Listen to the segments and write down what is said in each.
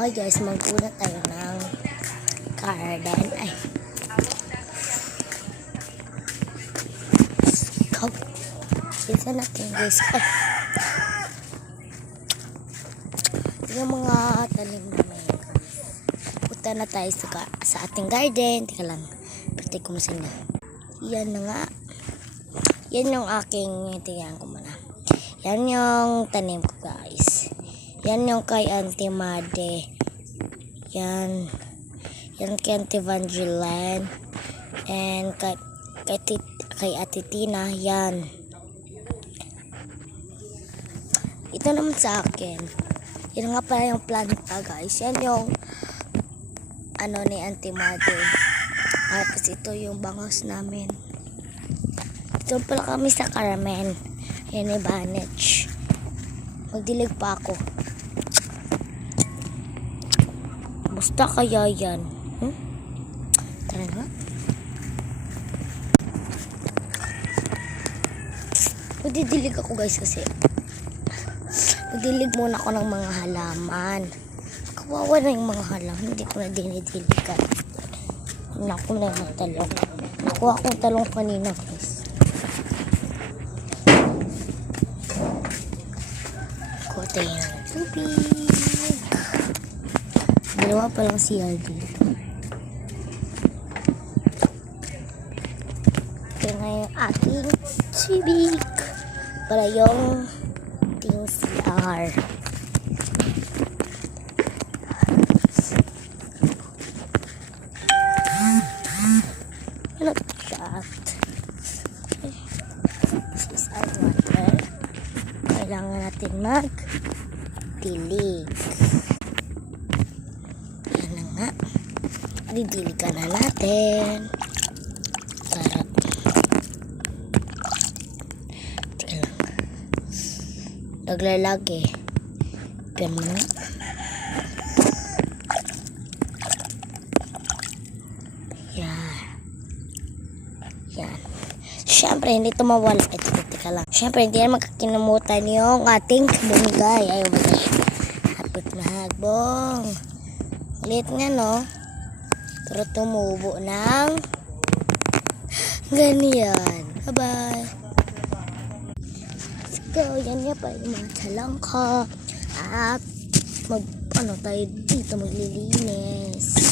Okay guys, magpuna tayo ng garden. Ay. Go. Isa natin guys. Ay. Yung mga tanim namin. Punta na tayo sa ating garden. Teka lang. Pati ko masin na. Yan na nga. Yan yung aking, tingnan ko muna. Yan yung tanim ko guys. Yan yung kay Auntie Made. Yan. Yan kay Auntie Vangeline. And kay Ate Tina. Yan. Ito naman sa akin. Yan nga pala yung planta guys. Yan yung ano ni Auntie Made. Tapos ito yung bangos namin. Ito pala kami sa Carmen. Yan ni Banich. Magdilig pa ako. Basta kaya yan. Tara nga. Magdidilig ako guys kasi. Magdilig muna ako ng mga halaman. Kawawa na yung mga halaman. Hindi ko na dinidiligan. Naku na yung talong. Nakuha akong talong kanina guys. Kuha tayo ng tubig. Dalawa pa lang CR dito. Ito na yung ating tubig. Para yung ating CR. Ano shot? This is our water. Kailangan natin mag-dilig. Yan na nga. Didiligan na natin. Sarap. Tika lang. Naglalag eh. Pero nga. Yan. Yan. Siyempre, hindi ito mawala. Ito, tika lang. Siyempre, hindi na magkakinamutan yung ating bunigay. Ayaw ba na? Hapit na hagbong. Ulit nga, no? Pero tumubo ng ganyan. Bye-bye. Let's go. Yan nga pa yung mga talangka. At ano tayo dito maglilinis.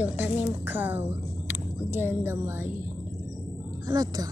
Yung tanim ko. Huwag yan damay. Ano to?